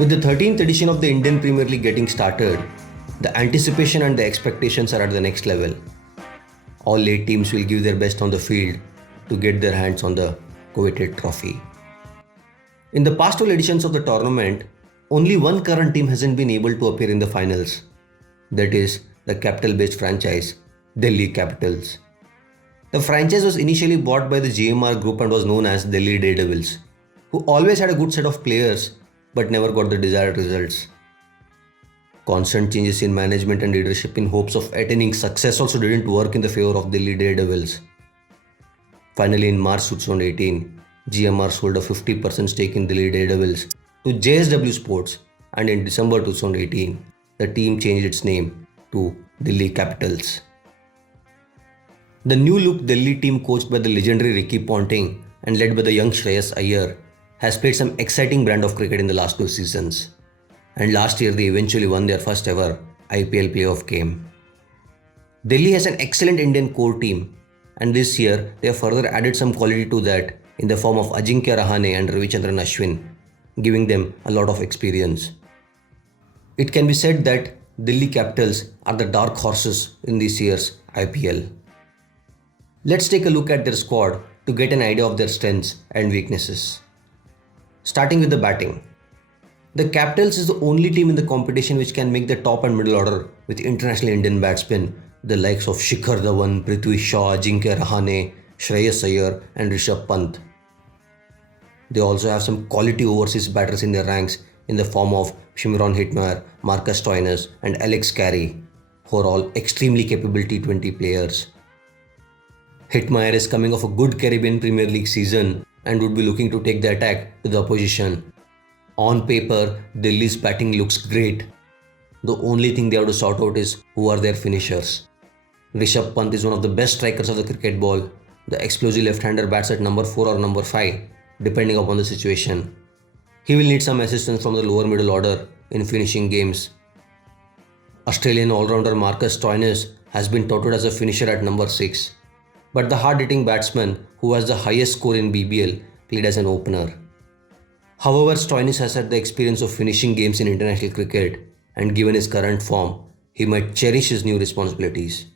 With the 13th edition of the Indian Premier League getting started, the anticipation and the expectations are at the next level. All 8 teams will give their best on the field to get their hands on the coveted trophy. In the past 12 editions of the tournament, only one current team hasn't been able to appear in the finals. That is the capital-based franchise, Delhi Capitals. The franchise was initially bought by the GMR Group and was known as Delhi Daredevils, who always had a good set of players but never got the desired results. Constant changes in management and leadership in hopes of attaining success also didn't work in the favor of Delhi Daredevils. Finally, in March 2018, GMR sold a 50% stake in Delhi Daredevils to JSW Sports, and in December 2018, the team changed its name to Delhi Capitals. The new look Delhi team, coached by the legendary Ricky Ponting and led by the young Shreyas Iyer, has played some exciting brand of cricket in the last 2 seasons. And last year they eventually won their first ever IPL playoff game. Delhi has an excellent Indian core team, and this year they have further added some quality to that in the form of Ajinkya Rahane and Ravichandran Ashwin, giving them a lot of experience. It can be said that Delhi Capitals are the dark horses in this year's IPL. Let's take a look at their squad to get an idea of their strengths and weaknesses. Starting with the batting. The Capitals is the only team in the competition which can make the top and middle order with international Indian batsmen, the likes of Shikhar Dhawan, Prithvi Shaw, Ajinkya Rahane, Shreyas Iyer and Rishabh Pant. They also have some quality overseas batters in their ranks in the form of Shimron Hetmyer, Marcus Stoinis and Alex Carey, who are all extremely capable T20 players. Hetmyer is coming off a good Caribbean Premier League season and would be looking to take the attack to the opposition. On paper, Delhi's batting looks great. The only thing they have to sort out is who are their finishers. Rishabh Pant is one of the best strikers of the cricket ball. The explosive left-hander bats at number 4 or number 5, depending upon the situation. He will need some assistance from the lower middle order in finishing games. Australian all-rounder Marcus Stoinis has been touted as a finisher at number 6. But the hard-hitting batsman who has the highest score in BBL played as an opener. However, Stoinis has had the experience of finishing games in international cricket, and given his current form, he might cherish his new responsibilities.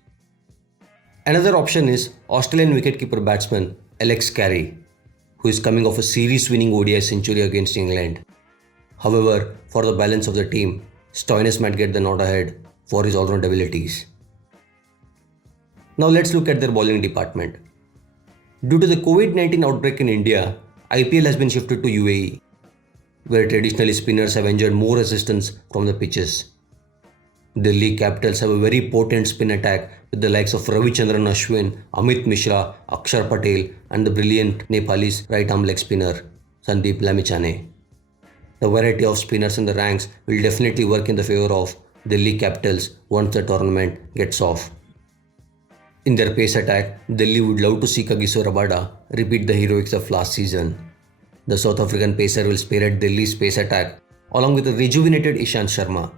Another option is Australian wicketkeeper batsman Alex Carey, who is coming off a series-winning ODI century against England. However, for the balance of the team, Stoinis might get the nod ahead for his all-round abilities. Now let's look at their bowling department. Due to the COVID-19 outbreak in India, IPL has been shifted to UAE, where traditionally spinners have enjoyed more assistance from the pitches. Delhi Capitals have a very potent spin attack with the likes of Ravichandran Ashwin, Amit Mishra, Akshar Patel and the brilliant Nepalese right-arm leg spinner Sandeep Lamichhane. The variety of spinners in the ranks will definitely work in the favor of Delhi Capitals once the tournament gets off. In their pace attack, Delhi would love to see Kagiso Rabada repeat the heroics of last season. The South African pacer will spearhead Delhi's pace attack along with the rejuvenated Ishant Sharma,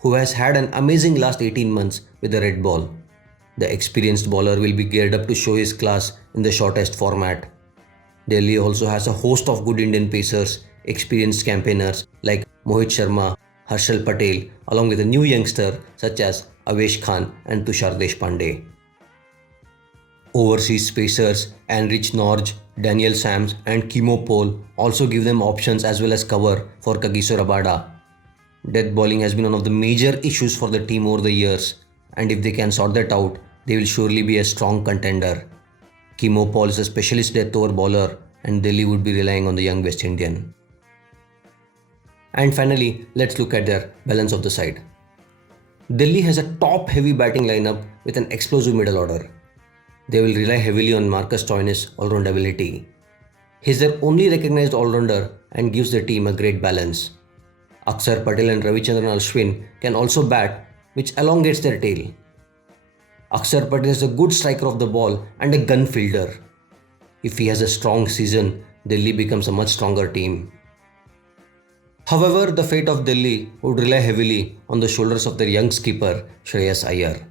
who has had an amazing last 18 months with the red ball. The experienced bowler will be geared up to show his class in the shortest format. Delhi also has a host of good Indian pacers, experienced campaigners like Mohit Sharma, Harshal Patel, along with a new youngster such as Avesh Khan and Tushar Deshpande. Overseas pacers Anrich Norge, Daniel Sams and Kimo Paul also give them options as well as cover for Kagiso Rabada. Death bowling has been one of the major issues for the team over the years, and if they can sort that out, they will surely be a strong contender. Kimo Paul is a specialist death over bowler, and Delhi would be relying on the young West Indian. And finally, let's look at their balance of the side. Delhi has a top-heavy batting lineup with an explosive middle order. They will rely heavily on Marcus Stoinis' all-round ability. He is their only recognized all-rounder and gives the team a great balance. Akshar Patel and Ravichandran Ashwin can also bat, which elongates their tail. Akshar Patel is a good striker of the ball and a gun fielder. If he has a strong season, Delhi becomes a much stronger team. However, the fate of Delhi would rely heavily on the shoulders of their young skipper, Shreyas Iyer.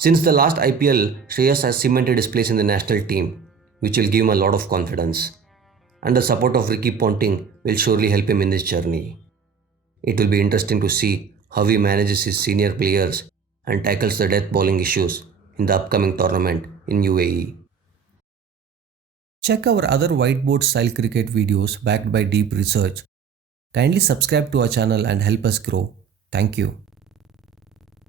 Since the last IPL, Shreyas has cemented his place in the national team, which will give him a lot of confidence. And the support of Ricky Ponting will surely help him in this journey. It will be interesting to see how he manages his senior players and tackles the death bowling issues in the upcoming tournament in UAE. Check our other whiteboard style cricket videos backed by deep research. Kindly subscribe to our channel and help us grow. Thank you.